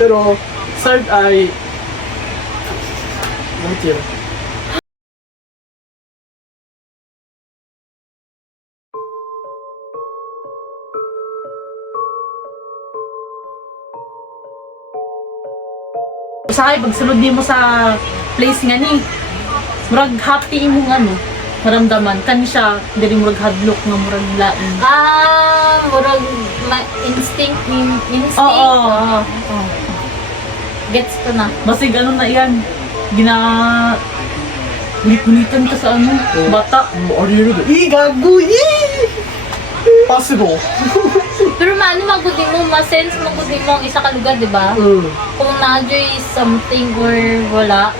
Pero third eye,なんていうの? Usahay pagsulod nimo sa place nga ni murag happy imong ano maramdaman kan siya diri murag hadlok nga murag lain. Murag instinct. Oo. Gets ko na. Basig ano na yan Ulit-ulitan ka sa ano bata. ありえるで。いい学校いい possible. Pero maano magudi mo, ma-sense magudi mo ang isa ka lugar, di ba? Kung na-joy something or wala.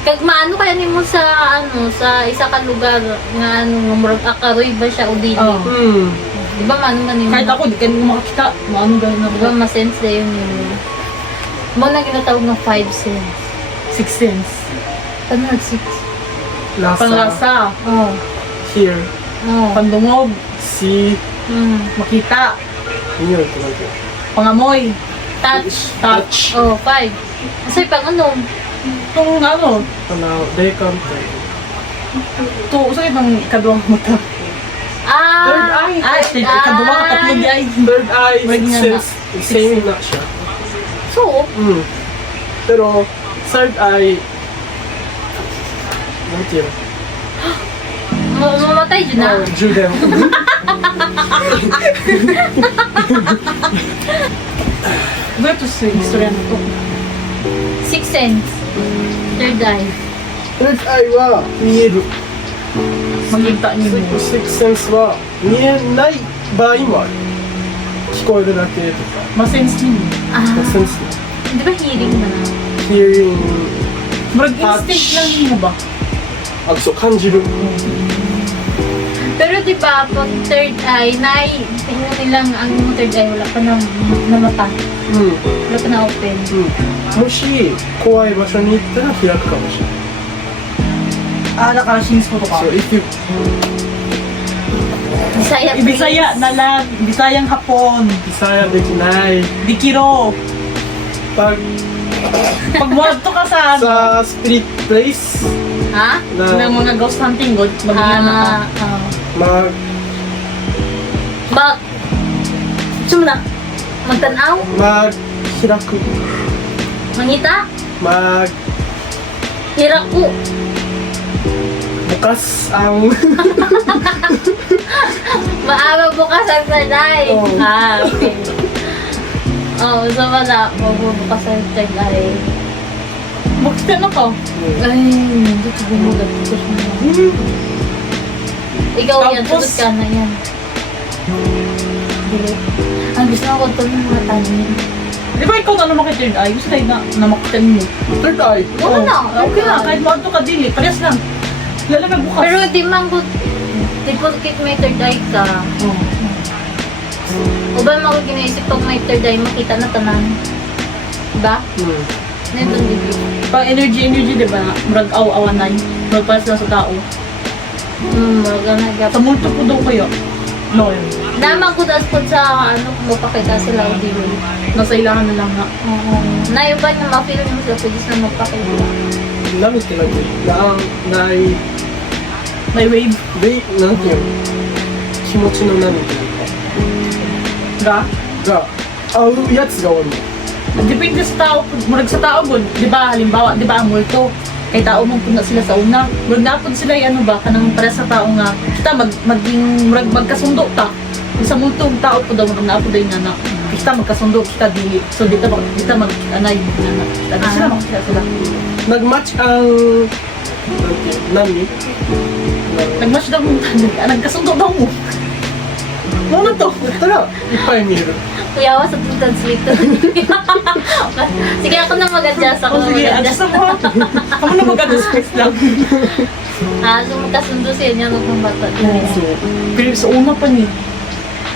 Kag maano kaya nimo sa ano sa isa ka lugar nga ano nga murag akaroy ba siya o dili? Di ba maano man nimo? Kahit ako di ka makakita maano gano'n na Di ba ma-sense na yun nimo? Mo na ginatawag ng 5 sense. 6 sense. Ano nag-6? Lasa. Panglasa. Hear. Pandungog. See. Makita. 匂いってなんていうの? Pangamoy. Touch. 5. Kasi pang ano? Itong ano. Dekanっていうの? Ito, saan itong kaduwang mata? Third eye. Kaduwang katatlo di ay. Third eye, Wait nga sense. Same na siya. So, Pero third eye, なんていうの? mamatay dyan na. 充電. Ito sa istorya na to. 6 sense. Third eye. Third eye は見える. Makita niyo mo. Sixth sense は見えない場合もある. 聞こえるだけとか. Masense niyo. Sense. Di ba hearing na? Hearing. Murag Touch. instinct lang niyo ba? そう感じる. Pero di ba pag third eye, tingnan nilang ang third eye wala pa na mata. Wala pa na open. もし怖い場所に行ったら開くかもしれない. Nakashins ko to ka. So if you Bisaya. Ibisaya na lang. Bisayang Hapon. Bisaya できない. Dikiro. Pag Pag wag to ka sa sa spirit place Ha? ng mga ghost hunting god, magigana ka. mag Sumuna. Magtanaw? maghiraku, Mangita? magbukas Hiraku. ang Maaga bukas ang third eye. Oo. Okay. So wala. Magbubukas ang third eye. Bakit na ka? Ay, hindi ko bumugat. Ikaw yan, Tapos- sagot ka na yan. Dili. Ang gusto ko ito ng mga tanin. Di ba ikaw na naman kay third eye? Gusto tayo na namaktan mo. third eye. Wala na. Okay na, kahit wag to ka dili. Parehas lang. Lalagay bukas. Pero di man ko, di po kit may third eye ka. O ba mga ginaisip pag may third eye, makita na tanan. Diba? Nito dito. Pag energy, di ba? Murag aw-awanay. Murag pares lang sa tao. Mga nagap. Sa multo po daw kayo. No, yun. Naman ko das po sa ano, kung mapakita sila o dili. Nasa ilangan na lang na. Nayo ba na ma-feel mo sila pwede sila magpakita? 何ってなんていうの? ない May wave. なんていうの? 気持ちの波というか Ga? が合うやつがおるの. Depende sa tao. Murag sa tao po. Di ba? Halimbawa, di ba ang multo? Kay tao mong puna sila sa una. Murag napod sila ano ba? Kanang para sa tao nga. Kita maging murag magkasundo ta. Sa multo, ang tao po daw murag napod daw yung anak. Kita magkasundo, kita dili. So dito mag-anay yung anak. Kita sila makakita sila. Nag-match ang なんていうの? 波? Nag-match daw mo. Nagkasundo daw mo. Ano na to? だったらいっぱい見える. Kuya ako sa translator. Sige, ako na mag-adjust. Ako na Sige, mag-adjust. adjust mo. Kamu na mag-adjust lang. So magkasundo siya niya nung bata. So, pero sa una pa ni.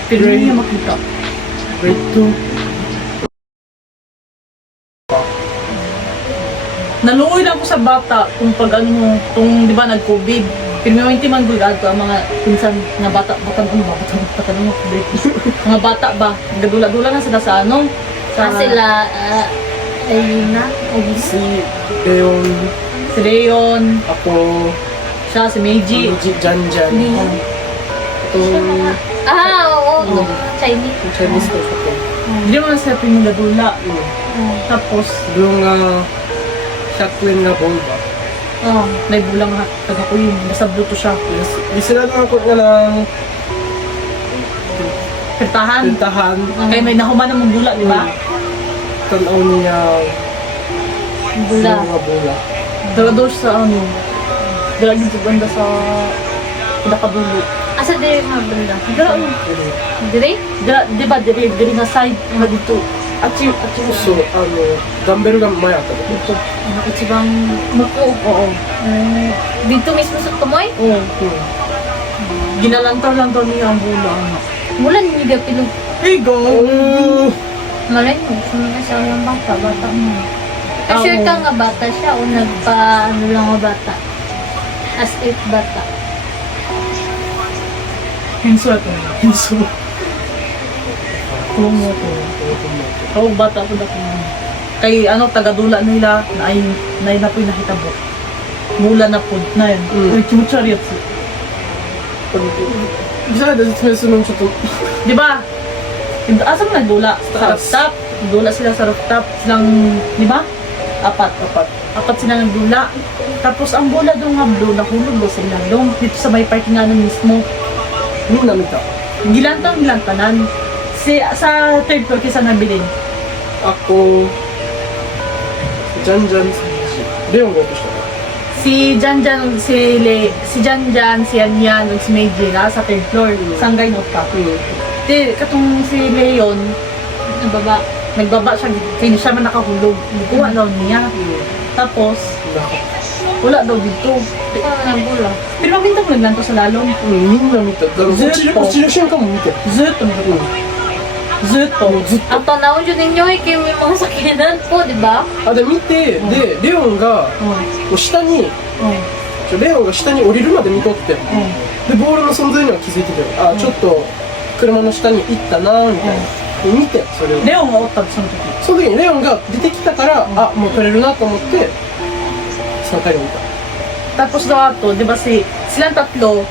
Pero hindi niya makita. Grade 2. Naluoy lang ko sa bata kung pag ano mo, kung di ba nag-COVID. Pero may hindi man gulad ko ang mga pinsan na bata, mga bata ba, gadula-dula na sila sa ano, sila, ayun na, Si Leon, Si Leon, ako, siya, si Meiji. Janjan. Leon. Itong Oo, Chinese. yung Chinese ko siya ko. Hindi mo na sila pinagdula. Tapos, Doon nga, Shakwin nga bomba. may bulang nga, taga ko yun, nasa Bluetooth siya. Di sila lang ako nga lang Pintahan. pintahan. Kaya may nahuman ng bula, di ba? Tanaw niya Bula. yung mga bola. Dala daw siya sa ano, dala din sa banda sa pinakadulo. Asa diri nga bula? Dala ano, Diri? dala, di ba, diri nga side, nga dito. At yung, So, dumbbellが前あったの。 dito. Ichibang muko. Oo. Dito mismo sa tumoy? Oo. Ginalantar-lantar niya ang bula. Ano. Mula ni Miguel Pilog. Hey, go! Malay mo, kung na siya yung bata mo. Ah, Sure oo. ka nga bata siya o ano lang nga bata? As if bata. Hinso ito. Hinso. Tulong mo ito. Oo, bata ko dati. Kay tagadula nila, na ay na po yung nakitabo. Mula na po, na yan. Uy, kimuchari yatsu. じゃあ、説明するのちょっと。 Di ba? Asa mo nagdula? Sa rooftop. Nagdula sila sa rooftop. Silang, di ba? Apat. Sila nagdula. Tapos ang bola doon nga blue, nahulog daw sila. Doon, dito sa may parkingan mismo. みんな見た。 Gilantanan. Sa third floor kisa nabilin. Ako, Janjan,レオンが落としたの。 Si Janjan, si Janjan, si Anyan, ug si Meiji na sa third floor. Sanggay not pa. Di, katong si Leon, nagbaba siya, kaya siya man nakahulog. Nagkuha daw niya. Tapos, wala daw dito. Ano na bula? Pero makita mo naglanto sa lalong. みんな見た。だから落ちる瞬間も見て。 Zut, Zut po. Ang tanaw dyan ninyo ay kayo may mga sakinan po, di ba? あ、で見て、でレオンがこう下に、レオンが下に降りるまで見とって、でボールの存在には気づいてたよ。あ、ちょっと車の下に行ったなみたいな。で見てそれを。レオンがおったんその時。その時にレオンが出てきたから、あ、もう取れるなと思って3回で見た。 Tapos daw ato, di ba silang tatlo,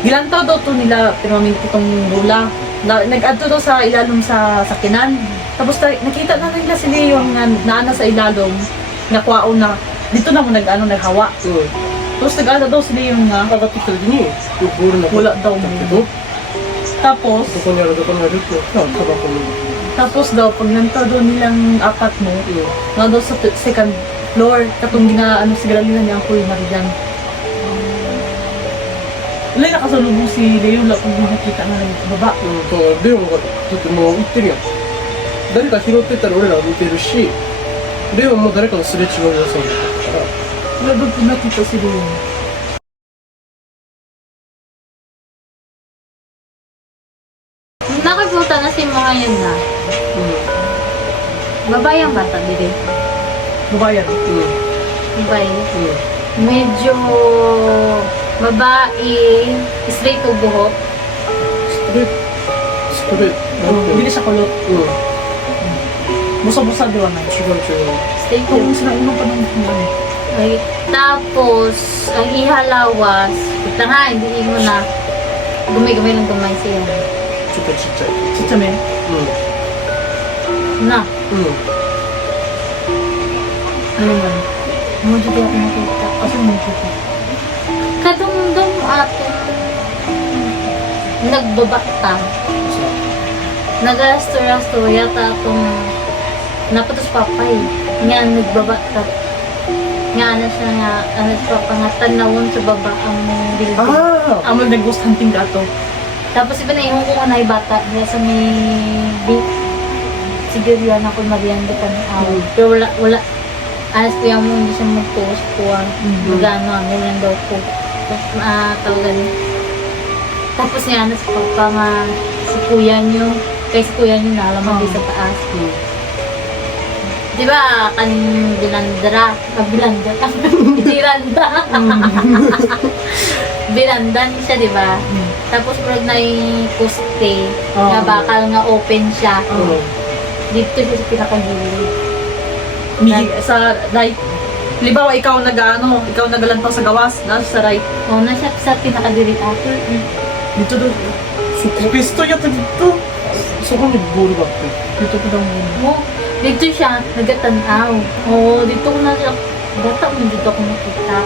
gilantaw daw to nila, pero may itong bola. Nag-adto daw sa ilalong sa sakinan. Tapos nakita na nila si Leon nga naana sa ilalong, nakuhaon na, dito na mo naghawa. うん。 Tapos nag-ano daw si Leon nga, 上がってきた時にボールなか wala った daw け mo. ど、 Tapos, どこにあるどこにあるって言ったらタバコの。 tapos daw, pag nantaw daw nilang apat mo, nga daw sa second floor, katong siguralihan niya ang Kuya Marijan. Wala nakasalubong si Leon lang kung nakita nga nagbaba. うん、そうレオンがだってもう行ってるやん。誰か拾ってたら俺らは見てるし、レオンも誰かのすれ違いをそうだったから。 Wala daw po nakita si Leon. Nakapunta na si mga yun na. う Babae ang bata, dili. Babayan. ん。うん。 Babae. うん。 Medyo babae, straight o buhok. ストレート。 Hindi siya kulot. うん。 Busa-busa di ba na? 違う違う。 Straight Kung o sila unang panahon kung ano. okay. Tapos, ang ihalawas, ito nga, hindi mo na. Gumay-gumay lang gumay siya. ちょっとちっちゃい。 Chichamen. う Na, ん。うん。 Ano man? mo dito ako nakita. Kasi mo kita. Kadungdong atong nagbabakta. Nag-rasto-rasto yata atong napatos papay. Nga nagbabakta. Nga ano siya nga, ano siya papa nga tanawon sa baba ang building. ああ。 Amo nag-ghost hunting ka to. Tapos iba na yung kung anay bata niya sa may beach. Siguro yan ako marianda ka na Pero wala. Alas ko yung hindi siya mag-post po. Magano, ano lang daw po. Tawagan. Tapos niya, ano sa pagka nga si kuya niyo. Kaya si kuya niyo nalaman din sa taas. Di ba, kaning bilandra. Bilandra. Biranda. Bilandan siya, di ba? Tapos pag na poste, Oh. na bakal nga open siya. うん。Dito siya sa pinakagilid. Sa right. Halimbawa, ikaw nagalantang sa gawas, nasa sa right. O, nasa sa pinakadiri ato. Dito doon. そこベストやったきっとそこにボールがあって Dito ko daw muna. O, dito siya, nagatanaw. O, dito ko na siya, bata mo dito ako nakita.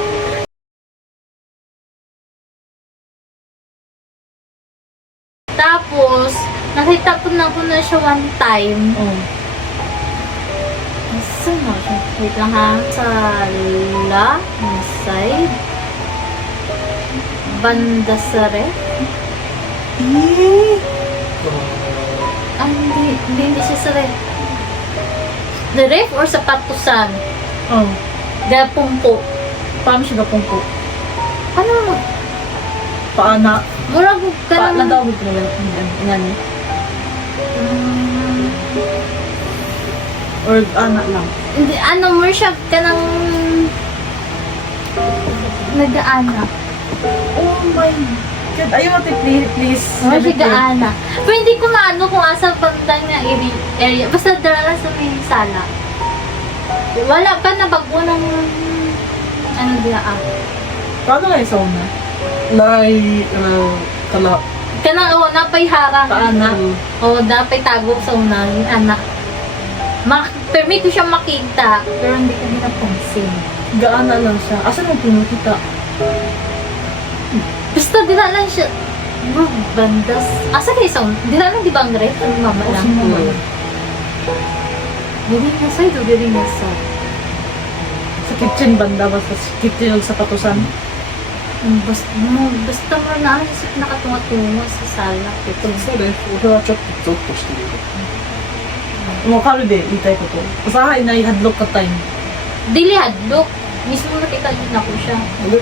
Tapos, nakita ko na siya one time. Oh. Saan na siya? Wait lang ha. Sa side. Banda sa ref. Ah, hindi siya sa ref. The ref or sa patusan? Oh. Gapumpo. Paano siya gapong po? Ano? Paana? Murag ka Paana lang. daw ko na yan. Or anak lang. Hindi, ano, more siya ka ng nag-aana. Oh my God. Ayaw mo please. More siya ga-aana. Pero hindi ko maano kung asa pandang na area. Basta dala sa may sala. Wala pa na bago ng ano diya Paano nga yung sauna? ないかな Kanang o, napay harang. Paana? O, napay tago sa unan, anak. Pero may ko siya makita, pero hindi ko napansin. Gaana lang siya. Asan ang pinakita? Basta dila lang siya, bandas. Asa kayo sa unan? Dila lang di ba ang ref? Ano mama O, lang? si mama lang. Dili na sa'yo, dili na sa. Sa kitchen banda ba? Sa kitchen o sa patusan? Basta mo na ano siya nakatunga-tunga sa sala. そうね俺はちょっとゾッとしてる Mo karo de, itay ko to. Usahay na ihadlok ka time. Dili hadlok. Mismo nakita din ako siya.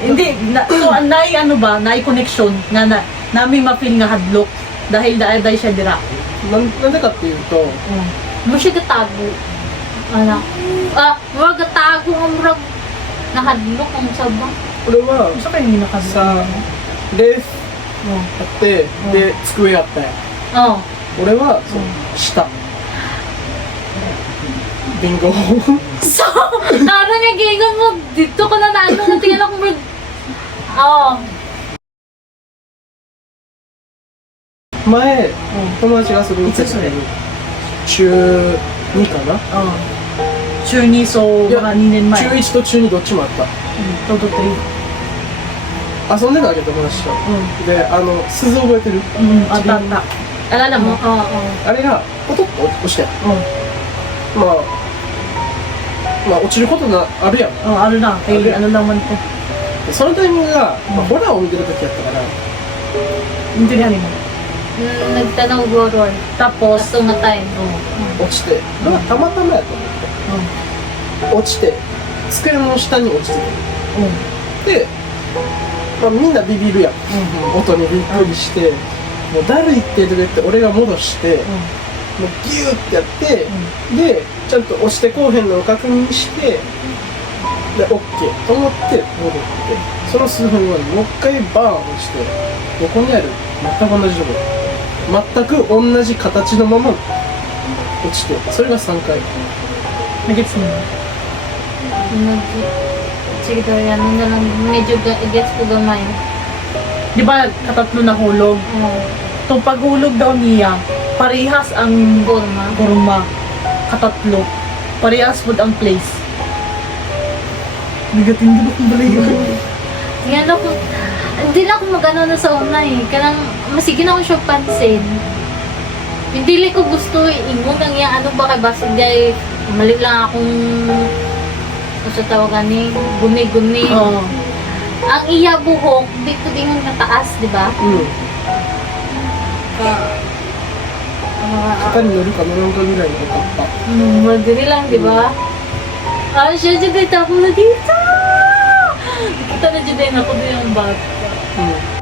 Hindi, so nai ano ba, nai connection nga na nami ma-feel nga hadlok dahil dahil siya dira. なんでかっていうと Mo siya gatago. Ano? Murag gatago nga murag nahadlok ang sabang. 俺は Gusto kayo hindi nakadlok. さレース Oh. あってで机あったよ Oh. 俺はその下ビンゴ So, tara nga giga mo. Dito ko na naano nga tingnan ako murag. Oo. 前友達が遊びに来てたのに中2かな Oh. Sure ni so いや mga 2年前。 中1と中2どっちもあった 2と3。遊んでたわけ友達とで鈴覚えてるあったあった。Alala mo? Oo. あれがポトッと落ちて Oh. まあ落ちることがあるやん Oh, ano na, kay ano lang man to. でそのタイミングが、ホラーを見てる時やったから Hindi niya mo. Nagtanaw horror. Tapos, Tapos tumatay.落ちてたまたまやと思って落ちて机の下に落ちててで、みんなビビるやん音にびっくりしてもうだるいってとか言って俺が戻してもうギューってやってでちゃんと押してこうへんのを確認してで OK と思って戻ってその数分後にもう一回バーン押して横にある全く同じところ全く同じ形のまま落ちてそれが3回 nagets mo. Sige daw yan. Ano na lang, medyo gets ko gamay. Di ba katatlo na hulog? Itong paghulog daw niya, parehas ang Gurma. kurma. Katatlo. Parehas food ang place. Negatin din akong balayo. Yan ako, hindi na ako mag-ano na sa una eh. Kanang, masigin ako siya pansin. Hindi ko gusto ingon ang yang ano ba kay basig day mali lang akong ano sa tawagan ni guni-guni. Oo. Ang iya buhok, di ko dingon nga taas, di ba? 肩に乗るか乗らんかぐらいのかった Madali lang, di ba? Siya dyan tayo ako na dito! Nakita na dyan ako din yung bata.